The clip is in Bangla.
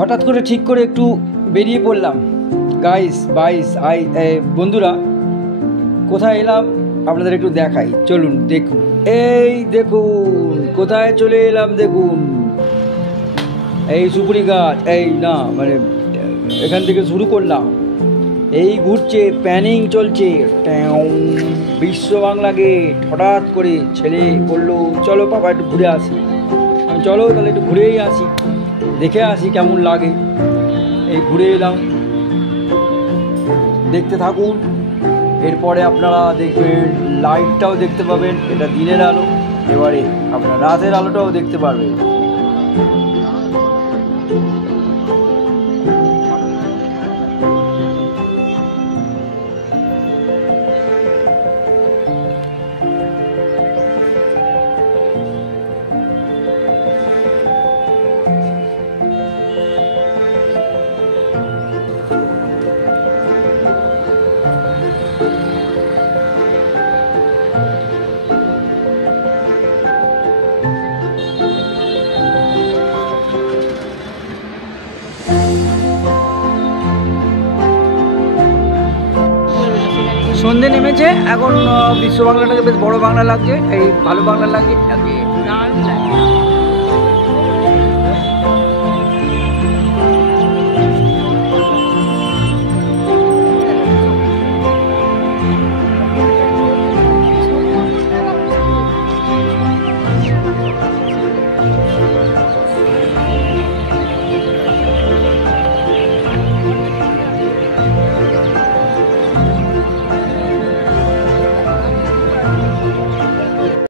হঠাৎ করে ঠিক করে একটু বেরিয়ে পড়লাম। বন্ধুরা, কোথায় এলাম আপনাদের একটু দেখাই, চলুন দেখুন। এই দেখুন কোথায় চলে এলাম, দেখুন এই সুপুরি গাছ, এখান থেকে শুরু করলাম। এই ঘুরছে, প্যানিং চলছে, বিশ্ব বাংলা গেট। হঠাৎ করে ছেলে বললো চলো বাবা একটু ঘুরে আসি। আমি চলো তাহলে একটু ঘুরেই আসি, দেখে আসি কেমন লাগে। এই ঘুরে এলাম, দেখতে থাকুন। এরপরে আপনারা দেখবেন লাইটটাও দেখতে পাবেন, এটা দিনের আলো। এবারে আপনারা রাতের আলোটাও দেখতে পারবেন। সন্ধে নেমেছে, এখন বিশ্ব বাংলাটাকে বেশ বড় বাংলা লাগছে, এই ভালো বাংলা লাগছে।